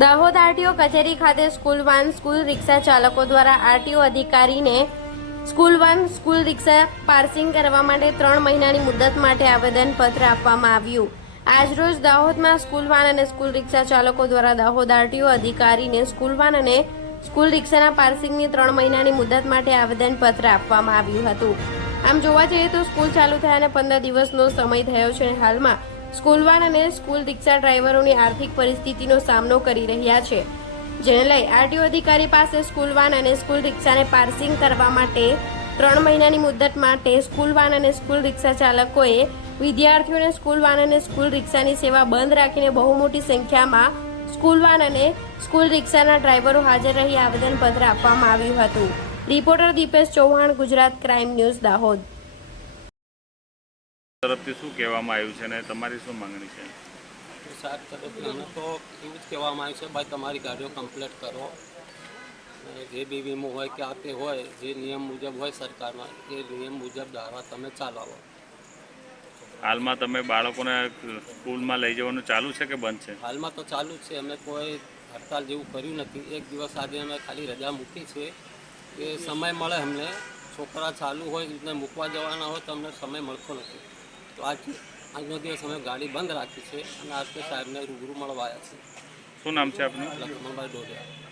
Dahod RTO કચેરી ખાતે school van school રિક્ષા ચાલકો દ્વારા આરટીઓ અધિકારીને સ્કૂલ વાન સ્કૂલ રિક્ષા પાર્સિંગ કરવા માટે 3 મહિનાની મુદત માટે આવેદનપત્ર આપવામાં આવ્યું। આજરોજ દાહોદમાં સ્કૂલ વાન અને સ્કૂલ રિક્ષા ચાલકો દ્વારા દાહોદ આરટીઓ અધિકારીને સ્કૂલ વાન અને સ્કૂલ રિક્ષાના પાર્સિંગની 3 મહિનાની મુદત માટે આવેદનપત્ર આપવામાં આવ્યું હતું। આમ જોવા જઈએ તો સ્કૂલ ચાલુ થયાને 15 દિવસનો સમય થયો છે અને હાલમાં સ્કૂલ વાન અને સ્કૂલ રિક્ષા ડ્રાઈવરોની આર્થિક પરિસ્થિતિનો સામનો કરી રહ્યા છે, જેને લઈ આરટીઓ અધિકારી પાસે સ્કૂલ વાન અને સ્કૂલ રિક્ષાને પાર્સિંગ કરવા માટે 3 મહિનાની મુદત માટે સ્કૂલ વાન અને સ્કૂલ રિક્ષા ચાલકોએ વિદ્યાર્થીઓને સ્કૂલ વાન અને સ્કૂલ રિક્ષાની સેવા બંધ રાખીને બહુ મોટી સંખ્યામાં સ્કૂલ વાન અને સ્કૂલ રિક્ષાના ડ્રાઈવરો હાજર રહી આવેદનપત્ર આપવામાં આવ્યું હતું। Reporter Dipesh Chauhan, Gujarat crime news, Dahod. તરફથી શું કહેવામાં આવ્યું છે અને તમારી શું માંગણી છે? સાહેબ તરફથી અમે તો એવું જ કહેવામાં આવ્યું છે, ભાઈ તમારી ગાડીઓ કમ્પ્લીટ કરો, જે બી વીમો હોય કે આ તે હોય, જે નિયમ મુજબ હોય સરકારમાં એ નિયમ મુજબ ધારા તમે ચલાવો। હાલમાં તમે બાળકોને સ્કૂલમાં લઈ જવાનું ચાલુ છે કે બંધ છે? હાલમાં તો ચાલુ જ છે, અમે કોઈ હડતાલ જેવું કર્યું નથી। એક દિવસ આજે અમે ખાલી રજા મૂકી છે કે સમય મળે અમને, છોકરા ચાલુ હોય એટલે મૂકવા જવાના હોય તો અમને સમય મળતો નથી, તો આજનો દિવસ અમે ગાડી બંધ રાખી છે અને આજે સાહેબને રૂબરૂ મળવા આવ્યા છે। શું નામ છે આપનું? લક્ષ્મણભાઈ ડોડિયા।